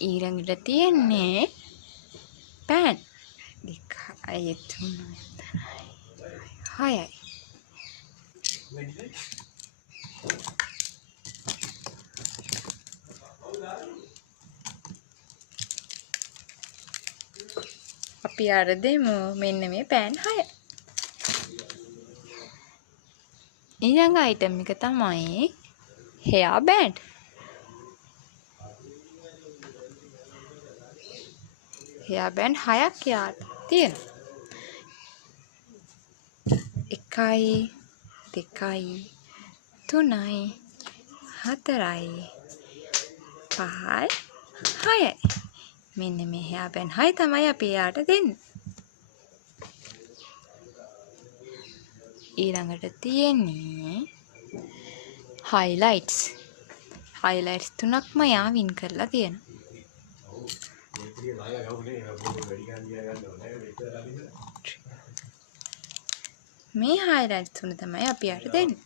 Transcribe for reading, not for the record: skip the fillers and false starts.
ඊළඟට තියෙන්නේ පෑන් 2යි 3යි 6යි. අපි අර දෙමු මෙන්න මේ පෑන් 6. ඊළඟ අයිටම් එක තමයි hair band. hair band 6ක් යාට තියෙනවා. 1යි 2යි 3යි 4යි 5යි 6යි. මෙන්න මේ hair band 6 තමයි අපි යාට දෙන්නේ. ඊළඟට තියෙන්නේ highlights. highlights 3ක්ම යා වින් කරලා තියෙනවා. මේ highlights 3 තමයි අපි යාට දෙන්නේ.